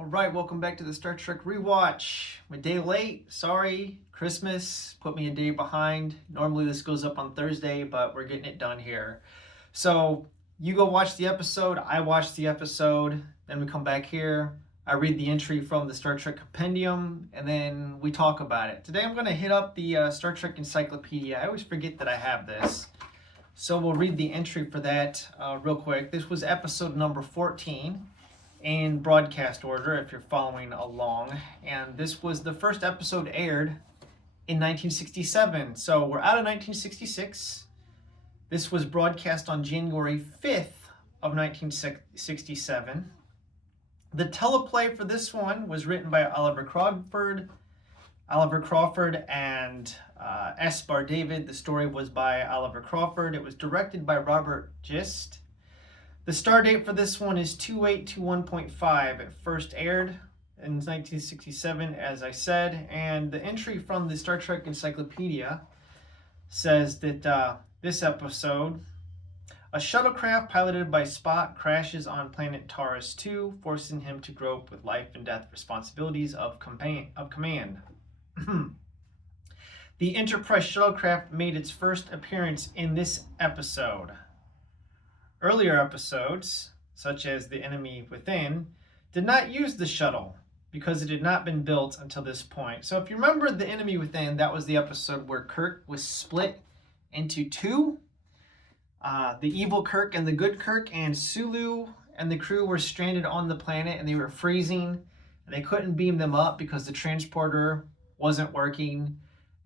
All right, welcome back to the Star Trek Rewatch. I'm a day late, sorry. Christmas put me a day behind. Normally this goes up on Thursday, but we're getting it done here. So you go watch the episode, I watch the episode, then we come back here. I read the entry from the Star Trek Compendium, and then we talk about it. Today I'm going to hit up the Star Trek Encyclopedia. I always forget that I have this. So we'll read the entry for that real quick. This was episode number 14. In broadcast order, if you're following along, and this was the first episode aired in 1967. So we're out of 1966. This was broadcast on January 5th of 1967. The teleplay for this one was written by Oliver Crawford and S. Bar David. The story was by Oliver Crawford. It was directed by Robert Gist. The star date for this one is 2821.5. It first aired in 1967, as I said, and the entry from the Star Trek Encyclopedia says that this episode, a shuttlecraft piloted by Spock crashes on planet Taurus II, forcing him to grope with life and death responsibilities of command. The Enterprise shuttlecraft made its first appearance in this episode. Earlier episodes, such as The Enemy Within, did not use the shuttle because it had not been built until this point. So if you remember The Enemy Within, that was the episode where Kirk was split into two. The evil Kirk and the good Kirk, and Sulu and the crew were stranded on the planet and they were freezing and they couldn't beam them up because the transporter wasn't working.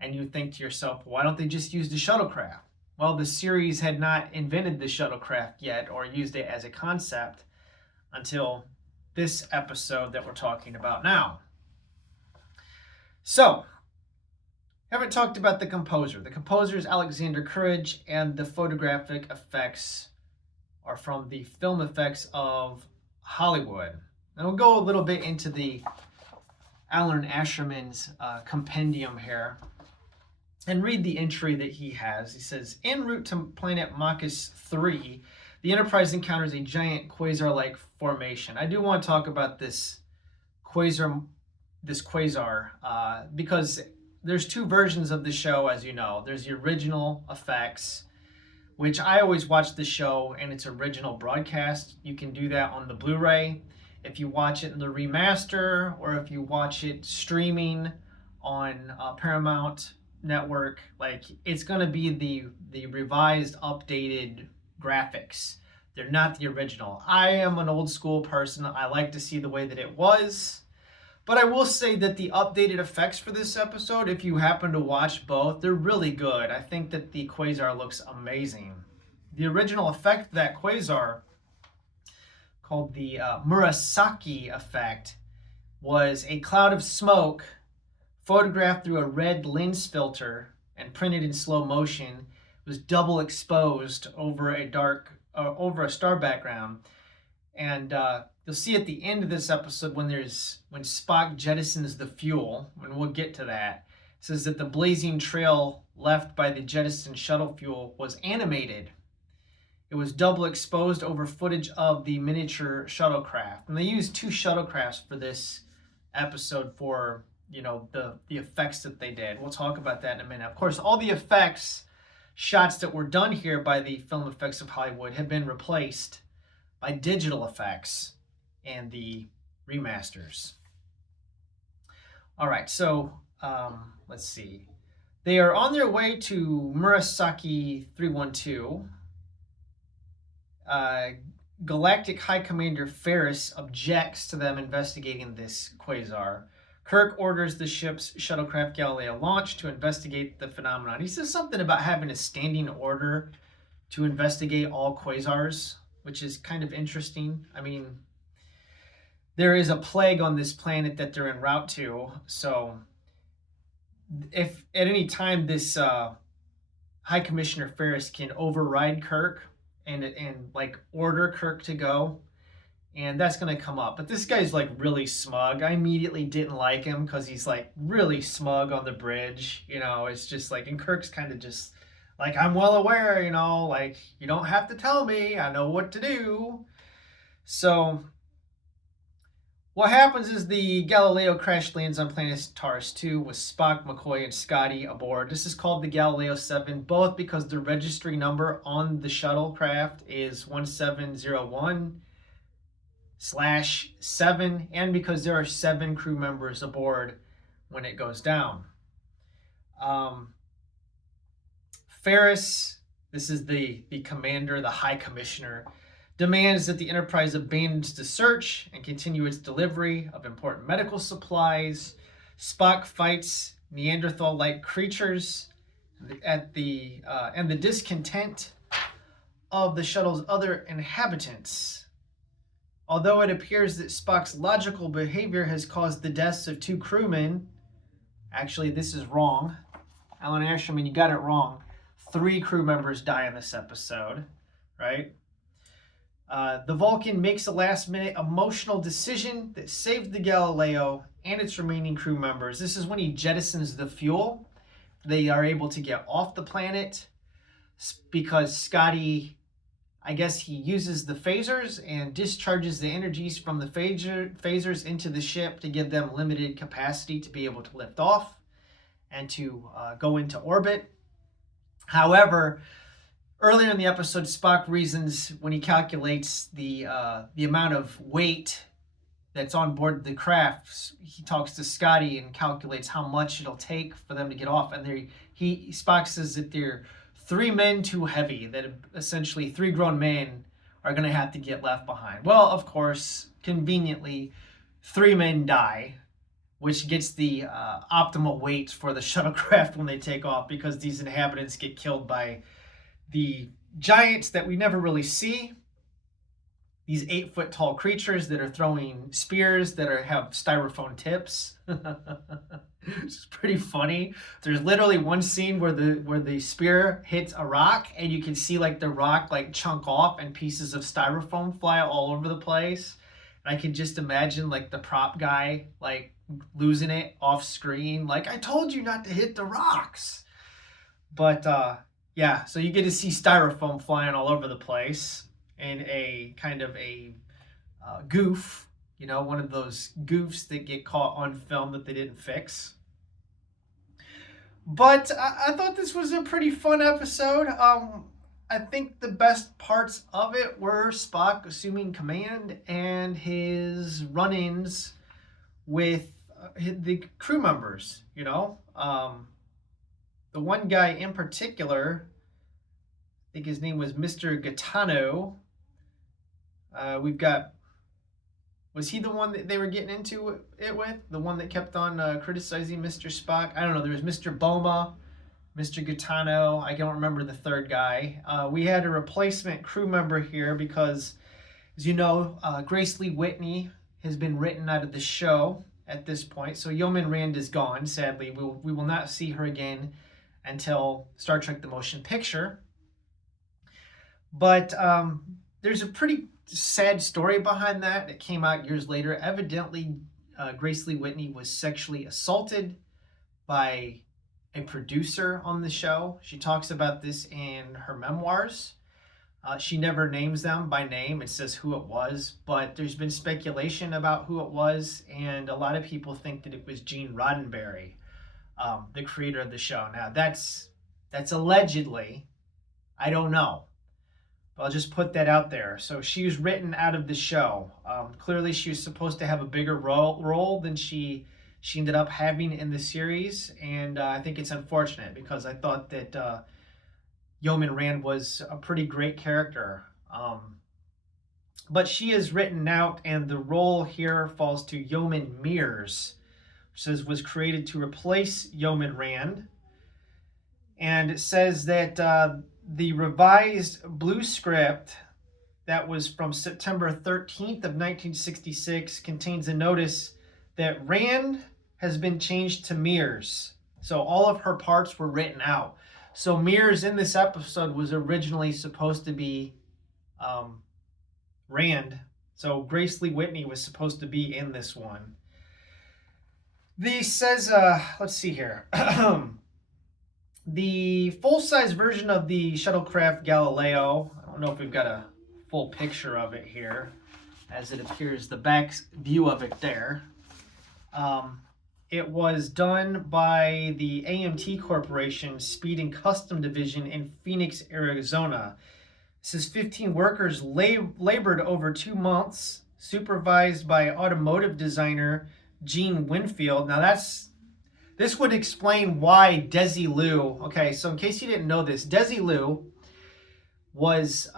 And you think to yourself, why don't they just use the shuttlecraft? Well, the series had not invented the shuttlecraft yet or used it as a concept until this episode that we're talking about now. So, haven't talked about the composer. The composer is Alexander Courage, and the photographic effects are from the film effects of Hollywood. And we'll go a little bit into the Alan Asherman's compendium here and read the entry that he has. He says, en route to planet Machus 3, the Enterprise encounters a giant quasar-like formation. I do want to talk about this quasar, because there's two versions of the show, as you know. There's the original effects, which I always watch the show in its original broadcast. You can do that on the Blu-ray. If you watch it in the remaster, or if you watch it streaming on Paramount Network, like, it's going to be the revised, updated graphics. They're not the original. I am an old school person. I like to see the way that it was. But I will say that the updated effects for this episode, if you happen to watch both, they're really good. I think that the quasar looks amazing. The original effect of that quasar, called the Murasaki effect, was a cloud of smoke photographed through a red lens filter and printed in slow motion. It was double exposed over a star background. And you'll see at the end of this episode when Spock jettisons the fuel, and we'll get to that, it says that the blazing trail left by the jettisoned shuttle fuel was animated. It was double exposed over footage of the miniature shuttlecraft. And they used two shuttlecrafts for this episode for the effects that they did. We'll talk about that in a minute. Of course, all the effects shots that were done here by the film effects of Hollywood have been replaced by digital effects and the remasters. All right, so let's see. They are on their way to Murasaki 312. Galactic High Commander Ferris objects to them investigating this quasar. Kirk orders the ship's shuttlecraft Galileo launch to investigate the phenomenon. He says something about having a standing order to investigate all quasars, which is kind of interesting. I mean, there is a plague on this planet that they're en route to. So if at any time this High Commissioner Ferris can override Kirk and like order Kirk to go, and that's going to come up. But this guy's like really smug. I immediately didn't like him because he's like really smug on the bridge. It's just like, and Kirk's kind of just like, I'm well aware, like, you don't have to tell me. I know what to do. So What happens is the Galileo crash lands on planet Taurus II with Spock, McCoy, and Scotty aboard. This is called the Galileo 7, both because the registry number on the shuttlecraft is 1701/7 and because there are 7 crew members aboard when it goes down. Ferris, this is the commander, the high commissioner, demands that the Enterprise abandons the search and continue its delivery of important medical supplies. Spock fights Neanderthal-like creatures and the discontent of the shuttle's other inhabitants. Although it appears that Spock's logical behavior has caused the deaths of 2 crewmen, actually this is wrong. Alan Asherman, you got it wrong. 3 crew members die in this episode, right? The Vulcan makes a last-minute emotional decision that saves the Galileo and its remaining crew members. This is when he jettisons the fuel. They are able to get off the planet because Scotty, I guess he uses the phasers and discharges the energies from the phasers into the ship to give them limited capacity to be able to lift off and to go into orbit. However, earlier in the episode, Spock reasons when he calculates the amount of weight that's on board the craft. He talks to Scotty and calculates how much it'll take for them to get off. And Spock says that they're 3 men too heavy, that essentially 3 grown men are going to have to get left behind. Well, of course, conveniently, 3 men die, which gets the optimal weight for the shuttlecraft when they take off, because these inhabitants get killed by the giants that we never really see. These 8-foot tall creatures that are throwing spears that have styrofoam tips. It's pretty funny. There's literally one scene where the spear hits a rock and you can see like the rock like chunk off and pieces of styrofoam fly all over the place. And I can just imagine like the prop guy like losing it off screen, like, I told you not to hit the rocks. But yeah, so you get to see styrofoam flying all over the place in a kind of a goof, one of those goofs that get caught on film that they didn't fix. But I thought this was a pretty fun episode. I think the best parts of it were Spock assuming command and his run-ins with the crew members, The one guy in particular, I think his name was Mr. Gaetano. Was he the one that they were getting into it with? The one that kept on criticizing Mr. Spock? I don't know. There was Mr. Boma, Mr. Gaetano. I don't remember the third guy. We had a replacement crew member here because, as you know, Grace Lee Whitney has been written out of the show at this point. So Yeoman Rand is gone, sadly. We will not see her again until Star Trek The Motion Picture. But there's a pretty sad story behind that. It came out years later. Evidently, Grace Lee Whitney was sexually assaulted by a producer on the show. She talks about this in her memoirs. She never names them by name. It says who it was, but there's been speculation about who it was, and a lot of people think that it was Gene Roddenberry, the creator of the show. Now, that's allegedly. I don't know. I'll just put that out there. So she was written out of the show. Clearly, she was supposed to have a bigger role than she ended up having in the series, and I think it's unfortunate because I thought that Yeoman Rand was a pretty great character. But she is written out, and the role here falls to Yeoman Mears, which was created to replace Yeoman Rand. And it says that the revised blue script that was from September 13th of 1966 contains a notice that Rand has been changed to Mears. So all of her parts were written out. So Mears in this episode was originally supposed to be Rand. So Grace Lee Whitney was supposed to be in this one. This says, let's see here. The full-size version of the shuttlecraft Galileo, I don't know if we've got a full picture of it here. as it appears, the back view of it there. It was done by the AMT Corporation Speed and Custom Division in Phoenix, Arizona. It says 15 workers labored over 2 months, supervised by automotive designer Gene Winfield. Now this would explain why Desilu. Okay, so in case you didn't know this, Desilu was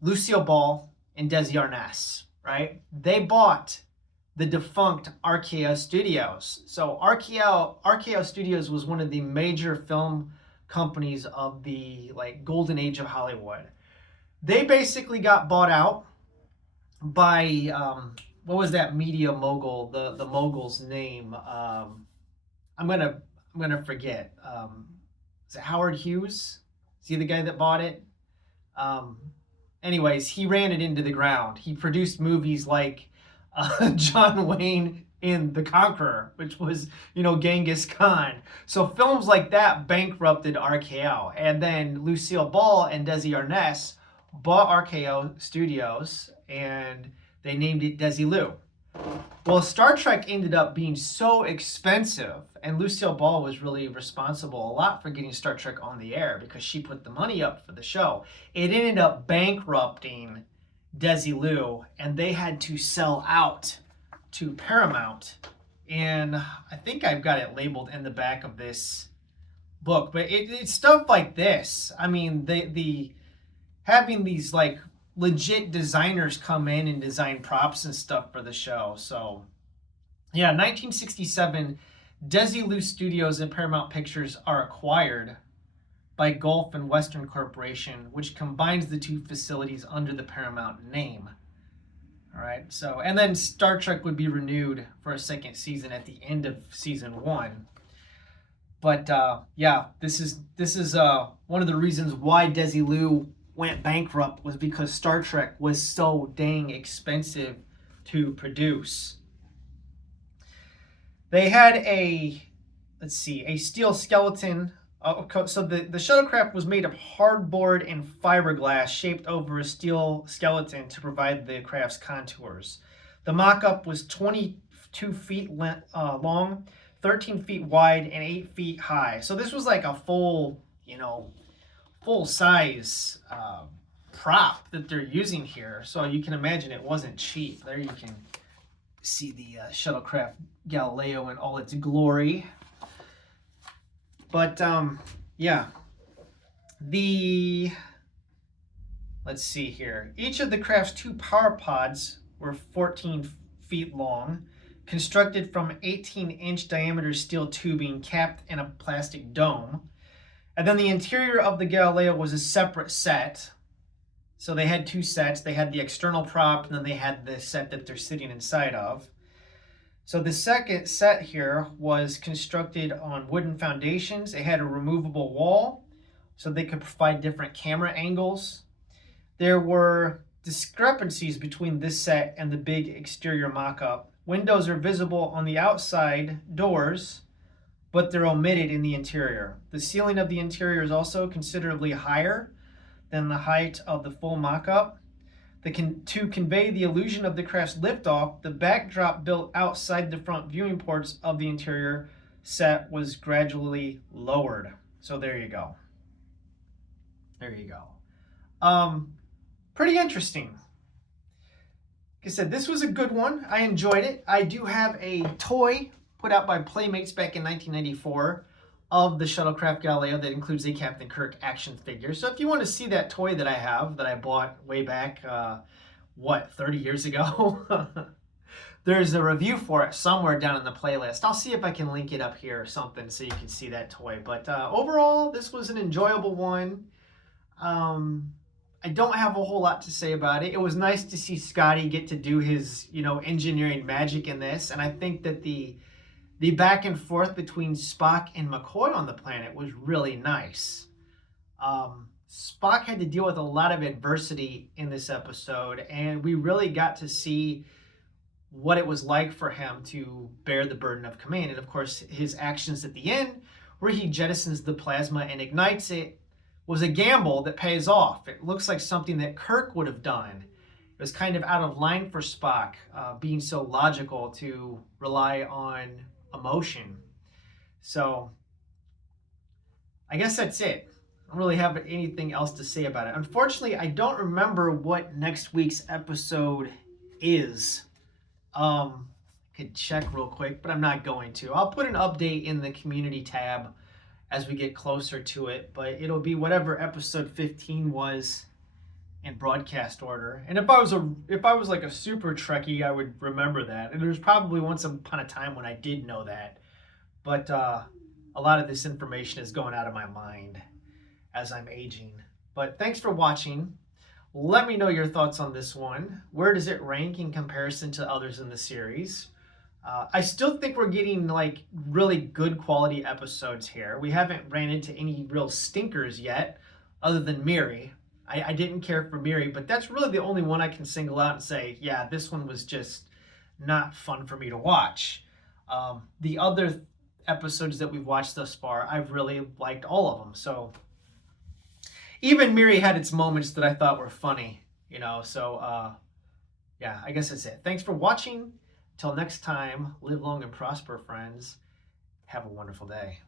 Lucille Ball and Desi Arnaz, right? They bought the defunct RKO Studios. So RKO Studios was one of the major film companies of the golden age of Hollywood. They basically got bought out by what was that media mogul? The mogul's name? I'm gonna forget. Is it Howard Hughes? Is he the guy that bought it? Anyways, he ran it into the ground. He produced movies like John Wayne in The Conqueror, which was, Genghis Khan. So films like that bankrupted RKO. And then Lucille Ball and Desi Arnaz bought RKO Studios, and they named it Desilu. Well, Star Trek ended up being so expensive, and Lucille Ball was really responsible a lot for getting Star Trek on the air because she put the money up for the show. It ended up bankrupting Desilu, and they had to sell out to Paramount. And I think I've got it labeled in the back of this book, but it's stuff like this. I mean, the having these legit designers come in and design props and stuff for the show. So yeah, 1967, Desilu Studios and Paramount Pictures are acquired by Gulf and Western Corporation, which combines the two facilities under the Paramount name. All right, so, and then Star Trek would be renewed for a second season at the end of season 1. But yeah, this is one of the reasons why Desilu went bankrupt, was because Star Trek was so dang expensive to produce. They had a steel skeleton. So the shuttlecraft was made of hardboard and fiberglass shaped over a steel skeleton to provide the craft's contours. The mock-up was 22 feet long, 13 feet wide, and 8 feet high. So this was like a full size prop that they're using here. So you can imagine it wasn't cheap. There you can see the shuttlecraft Galileo in all its glory. But yeah, let's see here. Each of the craft's 2 power pods were 14 feet long, constructed from 18-inch diameter steel tubing capped in a plastic dome. And then the interior of the Galileo was a separate set. So they had 2 sets. They had the external prop, and then they had the set that they're sitting inside of. So the second set here was constructed on wooden foundations. It had a removable wall, so they could provide different camera angles. There were discrepancies between this set and the big exterior mock-up. Windows are visible on the outside doors, but they're omitted in the interior. The ceiling of the interior is also considerably higher than the height of the full mock-up. To convey the illusion of the craft's liftoff, the backdrop built outside the front viewing ports of the interior set was gradually lowered. So there you go. There you go. Pretty interesting. Like I said, this was a good one. I enjoyed it. I do have a toy put out by Playmates back in 1994 of the shuttlecraft Galileo that includes a Captain Kirk action figure. So if you want to see that toy that I have, that I bought way back, 30 years ago? There's a review for it somewhere down in the playlist. I'll see if I can link it up here or something so you can see that toy. But overall, this was an enjoyable one. I don't have a whole lot to say about it. It was nice to see Scotty get to do his, engineering magic in this. And I think that the back and forth between Spock and McCoy on the planet was really nice. Spock had to deal with a lot of adversity in this episode, and we really got to see what it was like for him to bear the burden of command. And of course, his actions at the end, where he jettisons the plasma and ignites it, was a gamble that pays off. It looks like something that Kirk would have done. It was kind of out of line for Spock, being so logical to rely on emotion. So I guess that's it. I don't really have anything else to say about it. Unfortunately, I don't remember what next week's episode is. I could check real quick, but I'm not going to. I'll put an update in the community tab as we get closer to it, but it'll be whatever episode 15 was in broadcast order. And if I was like a super Trekkie, I would remember that. And there's probably once upon a time when I did know that, but a lot of this information is going out of my mind as I'm aging. But thanks for watching. Let me know your thoughts on this one. Where does it rank in comparison to others in the series? I still think we're getting like really good quality episodes here. We haven't ran into any real stinkers yet, other than Miri. I didn't care for Miri, but that's really the only one I can single out and say, yeah, this one was just not fun for me to watch. The other episodes that we've watched thus far, I've really liked all of them. So even Miri had its moments that I thought were funny, you know. So yeah, I guess that's it. Thanks for watching. Till next time, live long and prosper, friends. Have a wonderful day.